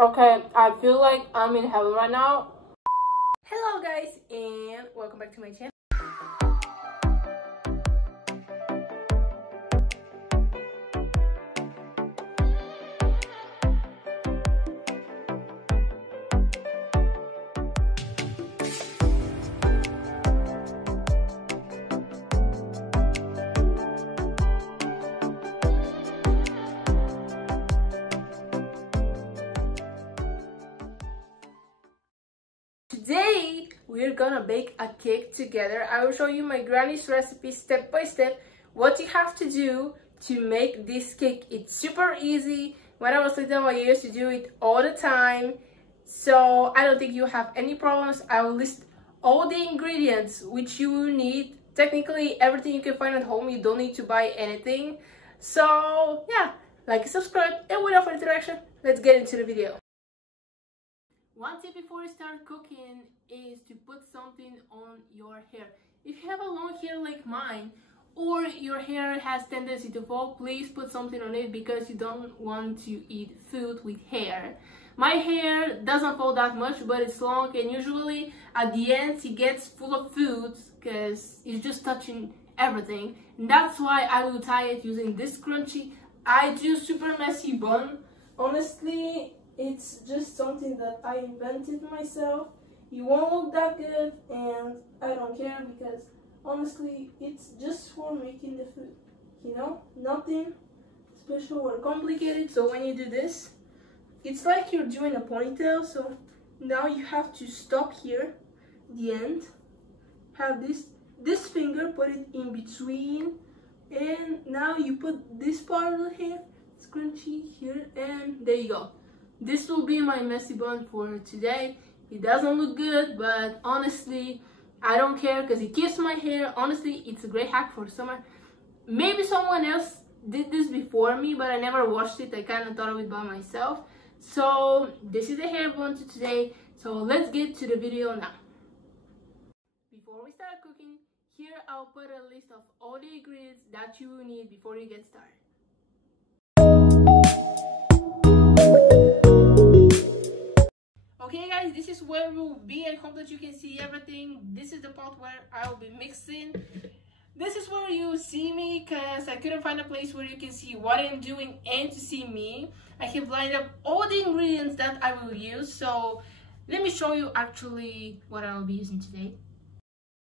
Okay, I feel like I'm in heaven right now. Hello guys, and welcome back to my channel. Today, we're gonna bake a cake together. I will show you my granny's recipe step by step, what you have to do to make this cake. It's super easy. When I was little, I used to do it all the time. So I don't think you have any problems. I will list all the ingredients which you will need. Technically, everything you can find at home. You don't need to buy anything. So yeah, like and subscribe. And without further interaction, let's get into the video. One tip before you start cooking is to put something on your hair. If you have a long hair like mine, or your hair has tendency to fall, please put something on it because you don't want to eat food with hair. My hair doesn't fall that much, but it's long, and usually at the end it gets full of food because it's just touching everything. And that's why I will tie it using this scrunchie. I do super messy bun. Honestly, it's just something that I invented myself. It won't look that good, and I don't care because honestly, it's just for making the food. You know, nothing special or complicated. So when you do this, it's like you're doing a ponytail. So now you have to stop here, the end. Have this finger, put it in between, and now you put this part of the hair, scrunchie here, and there you go. This will be my messy bun for today. It doesn't look good, but honestly, I don't care because it keeps my hair. Honestly, it's a great hack for summer. Maybe someone else did this before me, but I never watched it. I kind of thought of it by myself. So this is the hair bun to today. So let's get to the video now. Before we start cooking, here I'll put a list of all the ingredients that you will need before you get started. Okay guys, this is where we'll be. I hope that you can see everything. This is the part where I'll be mixing. This is where you see me because I couldn't find a place where you can see what I'm doing and to see me. I have lined up all the ingredients that I will use. So let me show you actually what I'll be using today.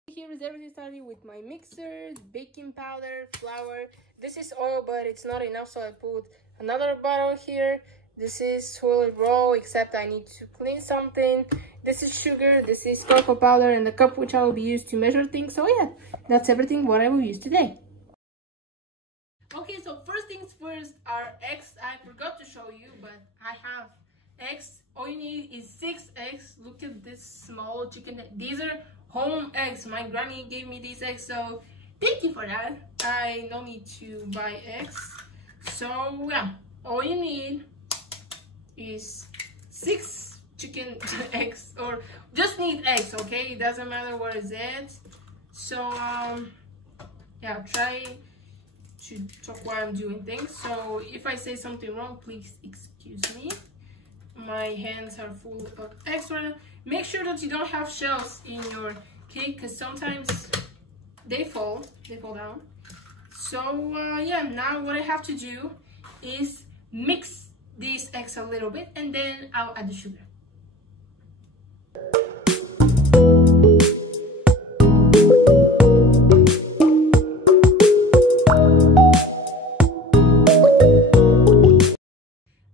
Here is everything, starting with my mixer, baking powder, flour. This is oil, but it's not enough, so I put another bottle here. This is fully raw, except I need to clean something. This is sugar, this is cocoa powder, and the cup which I will be used to measure things. So yeah, that's everything what I will use today. Okay, so first things first are eggs. I forgot to show you, but I have eggs. All you need is 6 eggs. Look at this small chicken. These are home eggs. My granny gave me these eggs, so thank you for that. I don't need to buy eggs. So yeah, all you need is 6 chicken eggs, or just need eggs, okay? It doesn't matter what is it. So yeah, try to talk while I'm doing things. So if I say something wrong, please excuse me. My hands are full of eggs right now. Make sure that you don't have shells in your cake because sometimes they fall down. So yeah, now what I have to do is mix these eggs a little bit, and then I'll add the sugar.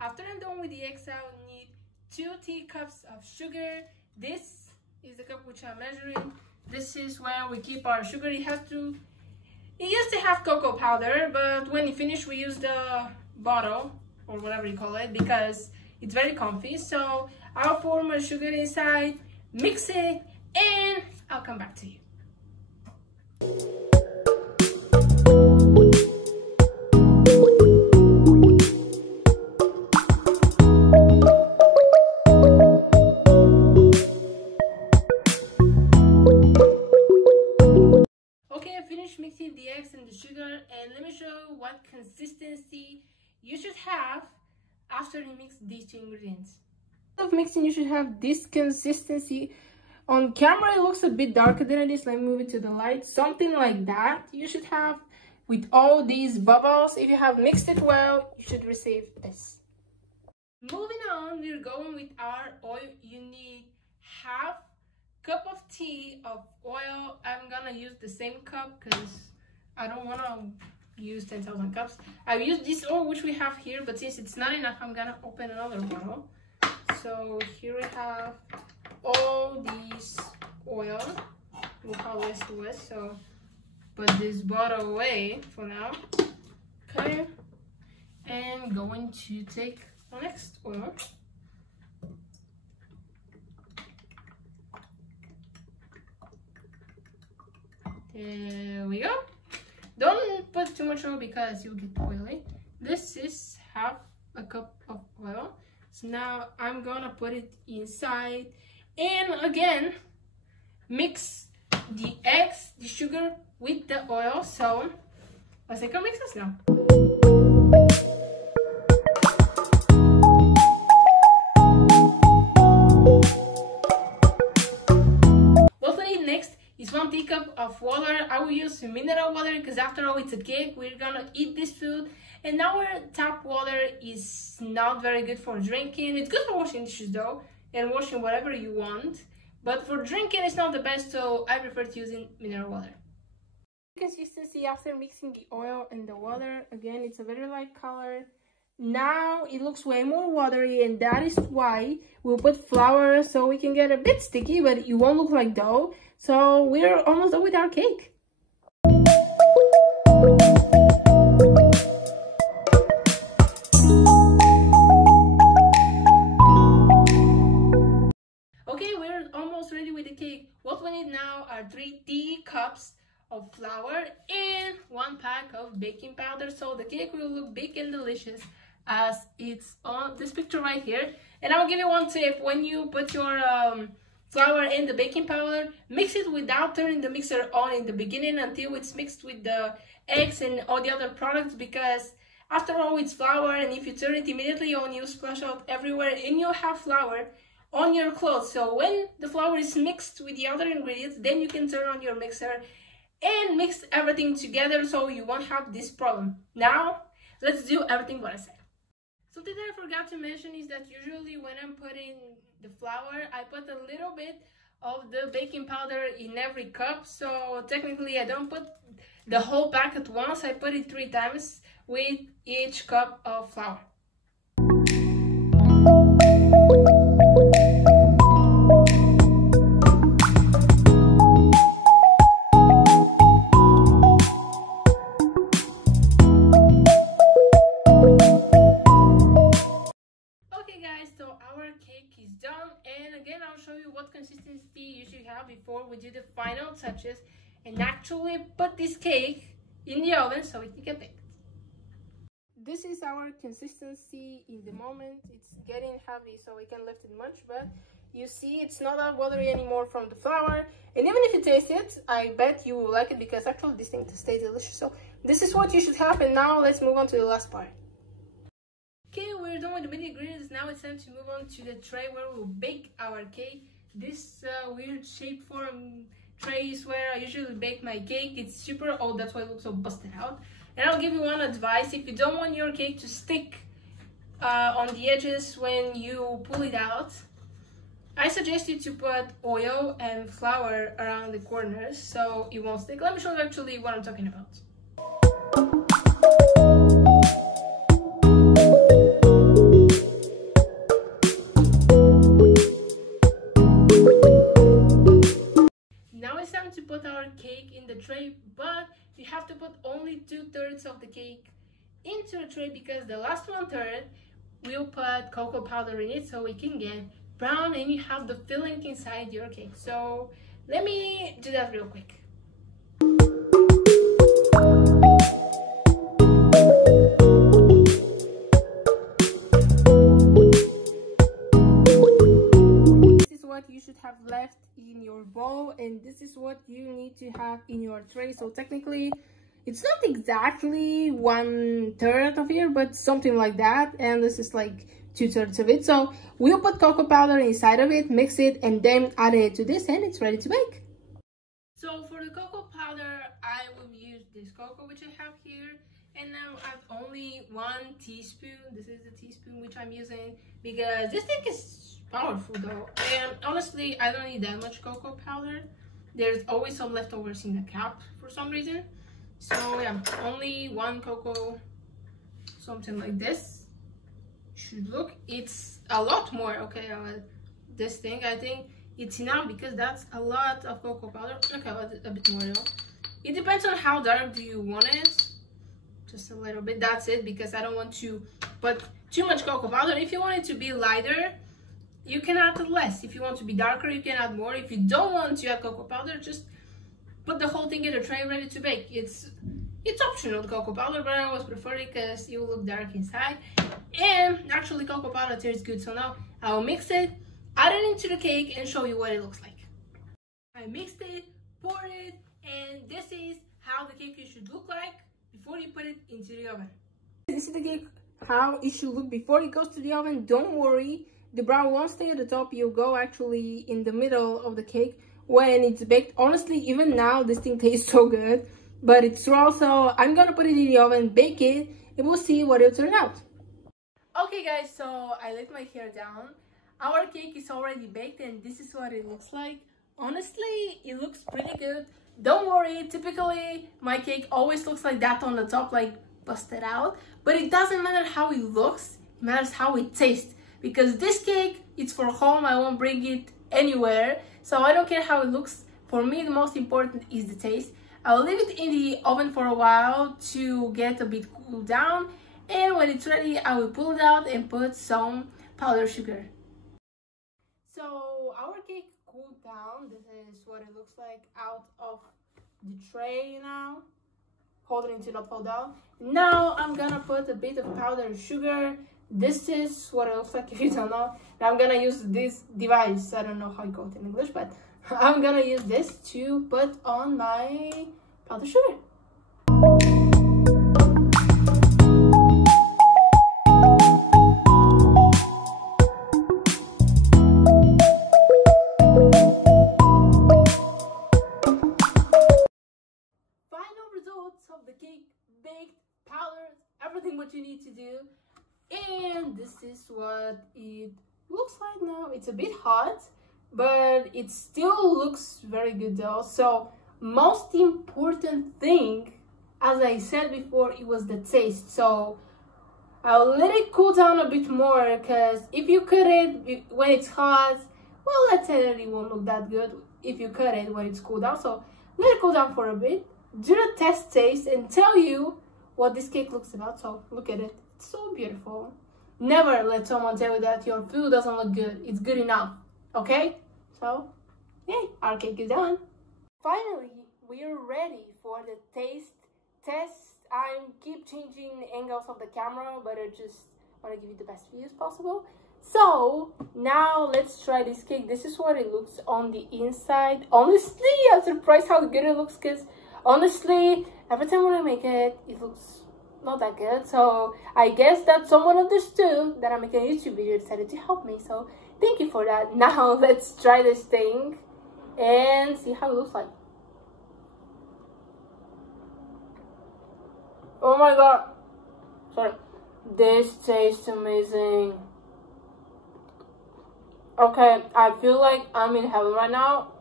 After I'm done with the eggs, I'll need 2 teacups of sugar. This is the cup which I'm measuring. This is where we keep our sugar. It used to have cocoa powder, but when you finish, we use the bottle or whatever you call it because it's very comfy. So I'll pour my sugar inside, mix it, and I'll come back to you. Okay, I finished mixing the eggs and the sugar, and let me show you what consistency you should have after you mix these 2 ingredients. Of mixing, you should have this consistency. On camera it looks a bit darker than it is. Let me move it to the light. Something like that you should have with all these bubbles. If you have mixed it well, you should receive this. Moving on, we're going with our oil. You need half cup of tea of oil. I'm gonna use the same cup because I don't want to use 10,000 cups. I used this oil which we have here, but since it's not enough, I'm gonna open another bottle. So here we have all these oil. Look how less it was. So put this bottle away for now. Okay, and going to take the next oil. There we go. Don't put too much oil because you'll get oily. This is half a cup of oil. So now I'm gonna put it inside, and again mix the eggs, the sugar with the oil. So let's take a mix this now. What we need next is 1 teacup of water. I will use mineral water because after all it's a cake. We're gonna eat this food. And our tap water is not very good for drinking. It's good for washing dishes though, and washing whatever you want. But for drinking, it's not the best, so I prefer to using mineral water. Consistency after mixing the oil and the water. Again, it's a very light color. Now it looks way more watery, and that is why we'll put flour so we can get a bit sticky, but it won't look like dough. So we're almost done with our cake. Ready with the cake. What we need now are 3 teacups of flour and 1 pack of baking powder, so the cake will look big and delicious as it's on this picture right here. And I'll give you one tip: when you put your flour and the baking powder, mix it without turning the mixer on in the beginning until it's mixed with the eggs and all the other products, because after all it's flour, and if you turn it immediately on, you splash out everywhere and you'll have flour on your clothes. So when the flour is mixed with the other ingredients, then you can turn on your mixer and mix everything together so you won't have this problem. Now let's do everything what I said. Something that I forgot to mention is that usually when I'm putting the flour, I put a little bit of the baking powder in every cup. So technically I don't put the whole pack at once. I put it 3 times with each cup of flour. What consistency you should have before we do the final touches and actually put this cake in the oven so it can get baked. This is our consistency in the moment. It's getting heavy so we can lift it much, but you see it's not that watery anymore from the flour. And even if you taste it, I bet you will like it because actually this thing tastes delicious. So this is what you should have, and now let's move on to the last part. Okay, we're done with the mini ingredients. Now it's time to move on to the tray where we'll bake our cake. This weird shape form tray is where I usually bake my cake. It's super old, that's why it looks so busted out. And I'll give you one advice: if you don't want your cake to stick on the edges when you pull it out, I suggest you to put oil and flour around the corners so it won't stick. Let me show you actually what I'm talking about. To put our cake in the tray, but you have to put only 2/3 of the cake into the tray because the last 1/3 we'll put cocoa powder in it so it can get brown and you have the filling inside your cake. So let me do that real quick. This is what you should have left in your bowl, and this is what you need to have in your tray. So technically it's not exactly 1/3 of here, but something like that, and this is like 2/3 of it. So we'll put cocoa powder inside of it, mix it, and then add it to this, and it's ready to bake. So for the cocoa powder, I will use this cocoa which I have here, and now I have only 1 teaspoon. This is the teaspoon which I'm using because this thing is powerful though, and honestly I don't need that much cocoa powder. There's always some leftovers in the cup for some reason. So yeah, only 1 cocoa, something like this should look. It's a lot more. Okay, this thing, I think it's enough because that's a lot of cocoa powder. Okay, a bit more though. It depends on how dark do you want it. Just a little bit, that's it, because I don't want to put too much cocoa powder. If you want it to be lighter, you can add less. If you want to be darker, you can add more. If you don't want to add cocoa powder, just put the whole thing in a tray ready to bake. It's optional, the cocoa powder, but I always prefer it because it will look dark inside. And actually cocoa powder tastes good. So now I'll mix it, add it into the cake, and show you what it looks like. I mixed it, poured it, and this is how the cake should look like before you put it into the oven. This is the cake, how it should look before it goes to the oven. Don't worry, the brown won't stay at the top. You'll go actually in the middle of the cake when it's baked. Honestly, even now this thing tastes so good, but it's raw, so I'm gonna put it in the oven, bake it, and we'll see what it'll turn out. Okay guys, so I let my hair down. Our cake is already baked and this is what it looks like. Honestly, it looks pretty good. Don't worry, typically my cake always looks like that on the top, like busted out, but it doesn't matter how it looks, it matters how it tastes, because this cake, it's for home. I won't bring it anywhere, so I don't care how it looks. For me, the most important is the taste. I'll leave it in the oven for a while to get a bit cooled down, and when it's ready, I will pull it out and put some powdered sugar. So our cake cooled down. This is what it looks like out of the tray now. Hold it to not fall down. Now I'm gonna put a bit of powdered sugar. This is what it looks like if you don't know. Now I'm gonna use this device. I don't know how you call it in English, but I'm gonna use this to put on my powdered sugar. Of the cake, baked, powdered, everything what you need to do, and this is what it looks like now. It's a bit hot, but it still looks very good though. So most important thing, as I said before, it was the taste. So I'll let it cool down a bit more, because if you cut it when it's hot, well, let's say that it won't look that good if you cut it when it's cooled down. So let it cool down for a bit, do the test taste, and tell you what this cake looks about. So look at it, it's so beautiful. Never let someone tell you that your food doesn't look good. It's good enough, okay? So yay, our cake is done. Finally, we're ready for the taste test. I keep changing angles of the camera, but I just want to give you the best views possible. So now let's try this cake. This is what it looks on the inside. Honestly, I'm surprised how good it looks, because honestly, every time when I make it, it looks not that good. So I guess that someone understood that I'm making a YouTube video, decided to help me. So thank you for that. Now let's try this thing and see how it looks like. Oh my god. Sorry. This tastes amazing. Okay, I feel like I'm in heaven right now.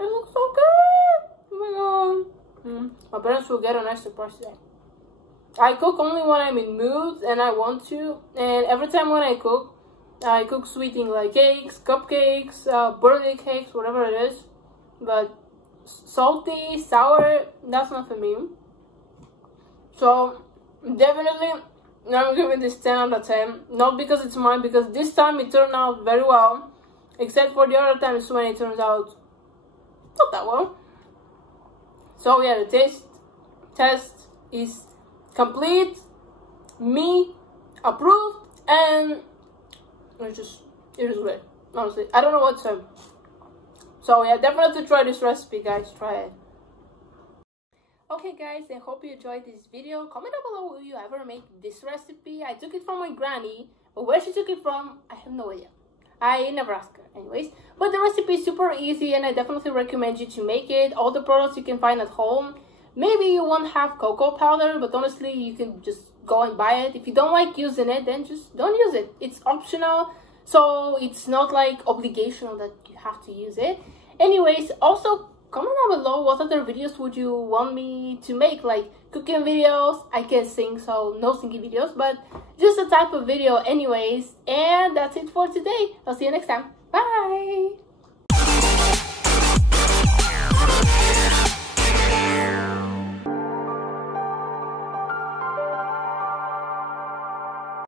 It looks so good. Oh my god. My parents will get an extra price today. I cook only when I'm in mood and I want to. And every time when I cook sweet things like cakes, cupcakes, birthday cakes, whatever it is. But salty, sour, that's not for me. So definitely I'm giving this 10 out of 10. Not because it's mine, because this time it turned out very well. Except for the other times when it turns out not that well. So yeah, the taste test is complete. Me approved, and it is great. Honestly, I don't know what to say. So yeah, definitely try this recipe, guys. Try it. Okay guys, I hope you enjoyed this video. Comment down below, will you ever make this recipe? I took it from my granny, but where she took it from, I have no idea. I never asked her anyways. But the recipe is super easy and I definitely recommend you to make it. All the products you can find at home. Maybe you won't have cocoa powder, but honestly you can just go and buy it. If you don't like using it, then just don't use it. It's optional, so it's not like obligational that you have to use it. Anyways, also comment down below what other videos would you want me to make, like cooking videos. I can sing, so no singing videos, but just a type of video anyways. And that's it for today. I'll see you next time. Bye.